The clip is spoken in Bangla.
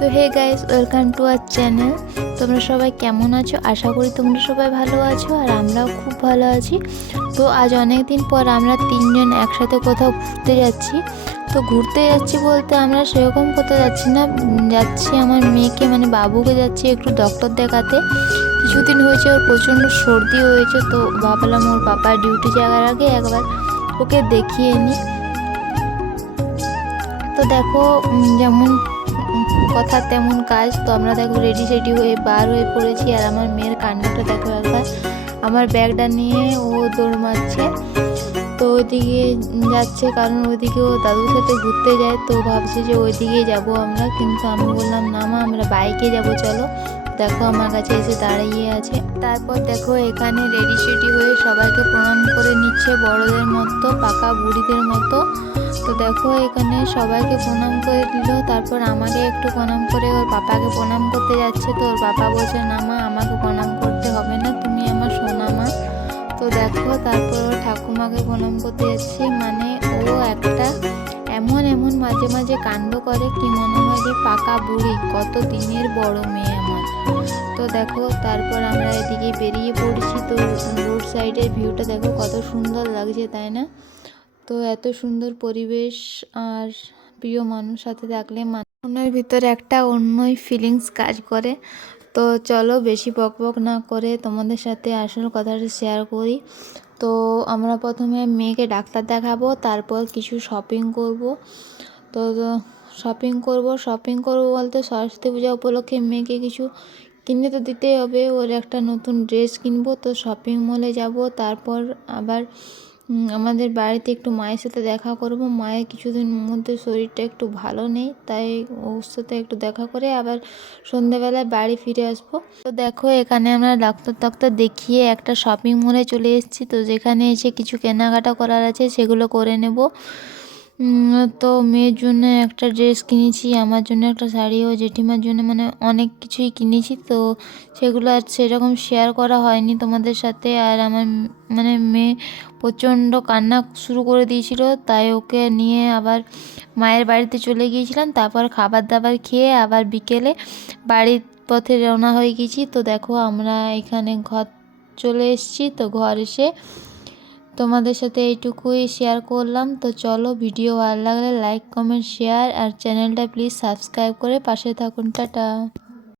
তো hey guys welcome to our channel তোমরা সবাই কেমন আছো? আশা করি তোমরা সবাই ভালো আছো আর আমরাও খুব ভালো আছি। তো আজ অনেক দিন পর আমরা তিনজন একসাথে কোথাও ঘুরতে যাচ্ছি। তো ঘুরতে যাচ্ছি বলতে আমরা সেরকম কোথাও যাচ্ছি না। যাচ্ছি আমার মেয়েকে মানে বাবুকে যাচ্ছি একটু ডক্টর দেখাতে। কিছুদিন হয়েছে ওর প্রচণ্ড সর্দি হয়েছে, তো ভাবলাম ওর পাপা ডিউটি যাওয়ার আগে একবার ওকে দেখিয়ে নিই তো দেখো যেমন কথা তেমন কাজ, তো আমরা দেখো রেডি সেডি হয়ে বার হয়ে পড়েছি। আর আমার মেয়ের কান্নাটা দেখো একবার। আমার ব্যাগটা নিয়ে ও দৌড় মারছে। তো ওইদিকে যাচ্ছে, কারণ ওইদিকে ও দাদুর সাথে ঘুরতে যায়। তো ভাবছে যে ওইদিকে যাব আমরা, কিন্তু আমি বললাম, না মা, আমরা বাইকে যাব, চলো। দেখো আমার কাছে এসে দাঁড়িয়ে আছে। তারপর দেখো এখানে রেডি সেডি হয়ে সবাইকে প্রণাম করে নিচ্ছে বড়দের মতো, পাকা বুড়িদের মতো। তো দেখো, এখানে সবাইকে প্রণাম করে দিল। তারপর আমাকে একটু প্রণাম করে, ওর পাপাকে প্রণাম করতে যাচ্ছে। তো ওর পাপা বলছে, না মা, আমাকে প্রণাম করতে হবে না, তুমি আমার সোনা মা। তো দেখো, তারপর ওর ঠাকুমাকে প্রণাম করতে যাচ্ছে। মানে ও একটা এমন এমন মাঝে মাঝে কাণ্ড করে, কি মনে হয় যে পাকা বুড়ি, কত দিনের বড় মেয়ে। তো দেখো, তারপর আমরা এদিকে বেরিয়ে পড়ছি তো রোড সাইডের ভিউটা দেখো কত সুন্দর লাগছে, তাই না? তো এত সুন্দর পরিবেশ আর প্রিয় মানুষ সাথে থাকলে মনের ভিতরে একটা অন্যই ফিলিংস কাজ করে। তো চলো বেশি বক বক না করে তোমাদের সাথে আসল কথাটা শেয়ার করি। তো আমরা প্রথমে মেয়েকে ডাক্তার দেখাবো, তারপর কিছু শপিং করব। তো শপিং করব শপিং করব বলতে সরস্বতী পূজা উপলক্ষে মেয়েকে কিছু কিনে তো দিতেই হবে, ওর একটা নতুন ড্রেস কিনবো, তো শপিং মলে যাব, তারপর আবার আমাদের বাড়িতে একটু মায়ের সাথে দেখা করব। মায়ের কিছুদিন মধ্যে শরীরটা একটু ভালো নেই, তাই ওর সাথে একটু দেখা করে আবার সন্ধেবেলায় বাড়ি ফিরে আসব। তো দেখো, এখানে আমরা ডাক্তার ডাক্তার দেখিয়ে একটা শপিং মলে চলে এসেছি, তো যেখানে এসে কিছু কেনাকাটা করার আছে সেগুলো করে নেব। তো মেয়ের জন্য একটা ড্রেস কিনেছি, আমার জন্য একটা শাড়ি ও জেঠিমার জন্য মানে অনেক কিছুই কিনেছি তো সেগুলো আর সেরকম শেয়ার করা হয়নি তোমাদের সাথে। আর আমার মানে মেয়ে প্রচণ্ড কান্না শুরু করে দিয়েছিল, তাই ওকে নিয়ে আবার মায়ের বাড়িতে চলে গিয়েছিলাম, তারপর খাবার দাবার খেয়ে আবার বিকেলে বাড়ির পথে রওনা হয়ে গেছি। তো দেখো আমরা এখানে ঘর চলে এসেছি, তো ঘর এসে তোমাদের সাথে এইটুকুই শেয়ার করলাম। তো চলো ভিডিও ভালো লাগলে লাইক কমেন্ট শেয়ার আর চ্যানেলটা প্লিজ সাবস্ক্রাইব করে পাশে থাকুন। টাটা।